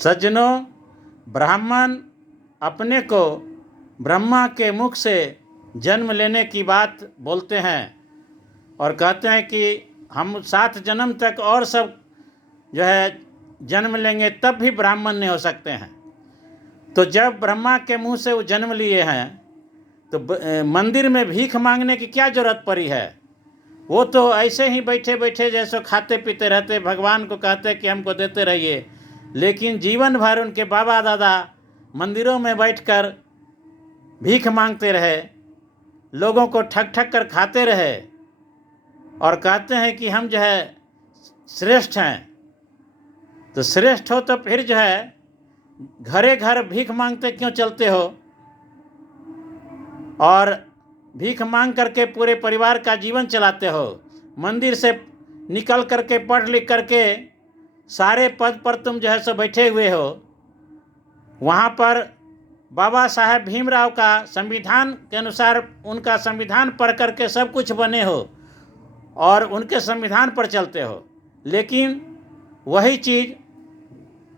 सज्जनों, ब्राह्मण अपने को ब्रह्मा के मुख से जन्म लेने की बात बोलते हैं और कहते हैं कि हम 7 जन्म तक और सब जो है जन्म लेंगे तब भी ब्राह्मण नहीं हो सकते हैं। तो जब ब्रह्मा के मुंह से वो जन्म लिए हैं तो मंदिर में भीख मांगने की क्या जरूरत पड़ी है? वो तो ऐसे ही बैठे बैठे जैसे खाते पीते रहते, भगवान को कहते कि हमको देते रहिए, लेकिन जीवन भर उनके बाबा दादा मंदिरों में बैठकर भीख मांगते रहे, लोगों को ठग ठग कर खाते रहे और कहते हैं कि हम जो है श्रेष्ठ हैं। तो श्रेष्ठ हो तो फिर जो है घरे घर भीख मांगते क्यों चलते हो और भीख मांग करके पूरे परिवार का जीवन चलाते हो? मंदिर से निकल करके पढ़ लिख करके सारे पद पर तुम जो है सो बैठे हुए हो। वहाँ पर बाबा साहेब भीमराव का संविधान के अनुसार उनका संविधान पढ़ करके सब कुछ बने हो और उनके संविधान पर चलते हो, लेकिन वही चीज़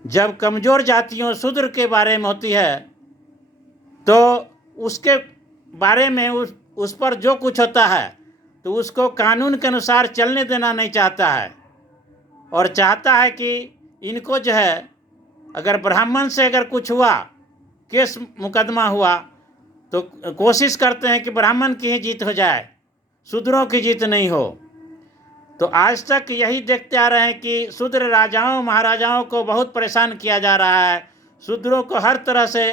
जब कमज़ोर जातियों शूद्र के बारे में होती है तो उसके बारे में उस पर जो कुछ होता है तो उसको कानून के अनुसार चलने देना नहीं चाहता है और चाहता है कि इनको जो है अगर ब्राह्मण से अगर कुछ हुआ, केस मुकदमा हुआ, तो कोशिश करते हैं कि ब्राह्मण की ही जीत हो जाए, शूद्रों की जीत नहीं हो। तो आज तक यही देखते आ रहे हैं कि शूद्र राजाओं महाराजाओं को बहुत परेशान किया जा रहा है, शूद्रों को हर तरह से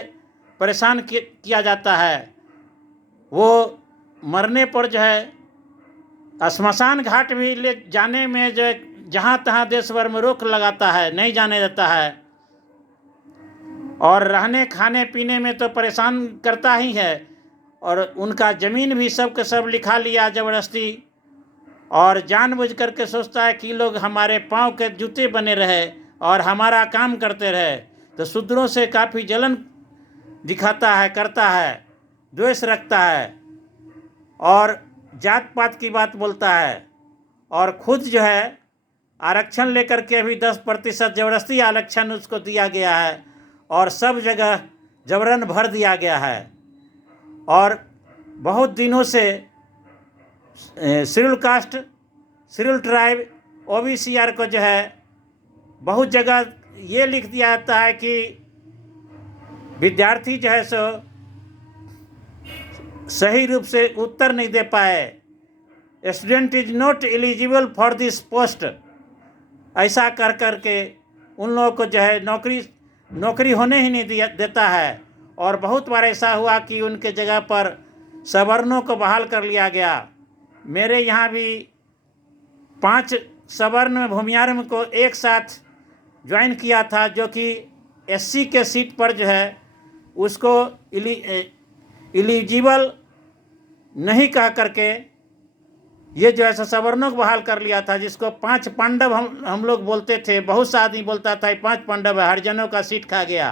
परेशान किया जाता है। वो मरने पर जो है श्मशान घाट भी ले जाने में जो जहाँ तहाँ देश भर में रोक लगाता है, नहीं जाने देता है और रहने खाने पीने में तो परेशान करता ही है। और उनका ज़मीन भी सब के सब लिखा लिया ज़बरदस्ती और जानबूझ करके सोचता है कि लोग हमारे पाँव के जूते बने रहे और हमारा काम करते रहे। तो शूद्रों से काफ़ी जलन दिखाता है, करता है, द्वेष रखता है और जात पात की बात बोलता है और खुद जो है आरक्षण लेकर के अभी 10% ज़बरदस्ती आरक्षण उसको दिया गया है और सब जगह जबरन भर दिया गया है। और बहुत दिनों से schedule caste, schedule tribe, OBCR को जो है बहुत जगह ये लिख दिया जाता है कि विद्यार्थी जो है सो सही रूप से उत्तर नहीं दे पाए, student is not eligible for this post, ऐसा कर करके उन लोगों को जो है नौकरी होने ही नहीं देता है। और बहुत बार ऐसा हुआ कि उनके जगह पर सवर्णों को बहाल कर लिया गया। मेरे यहाँ भी 5 सवर्ण भूमियार को एक साथ ज्वाइन किया था, जो कि SC के सीट पर जो है उसको एलिजिबल नहीं कह करके ये जो है सवर्णों को बहाल कर लिया था, जिसको 5 पांडव हम लोग बोलते थे। बहुत सा आदमी बोलता था 5 पांडव है, हरिजनों का सीट खा गया।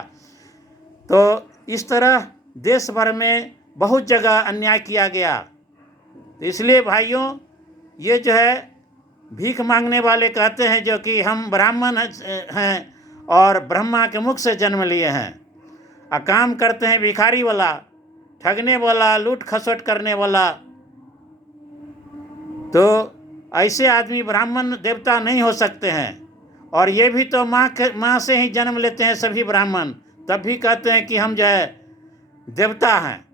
तो इस तरह देश भर में बहुत जगह अन्याय किया गया। तो इसलिए भाइयों, ये जो है भीख मांगने वाले कहते हैं जो कि हम ब्राह्मण हैं और ब्रह्मा के मुख से जन्म लिए हैं, काम करते हैं भिखारी वाला, ठगने वाला, लूट खसोट करने वाला। तो ऐसे आदमी ब्राह्मण देवता नहीं हो सकते हैं। और ये भी तो माँ से ही जन्म लेते हैं सभी ब्राह्मण, तब भी कहते हैं कि हम जो है देवता हैं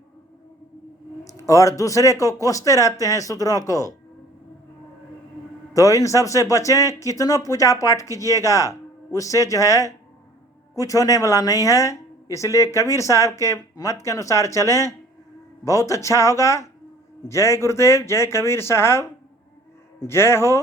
और दूसरे को कोसते रहते हैं शूद्रों को। तो इन सब से बचें, कितनों पूजा पाठ कीजिएगा उससे जो है कुछ होने वाला नहीं है। इसलिए कबीर साहब के मत के अनुसार चलें, बहुत अच्छा होगा। जय गुरुदेव, जय कबीर साहब, जय हो।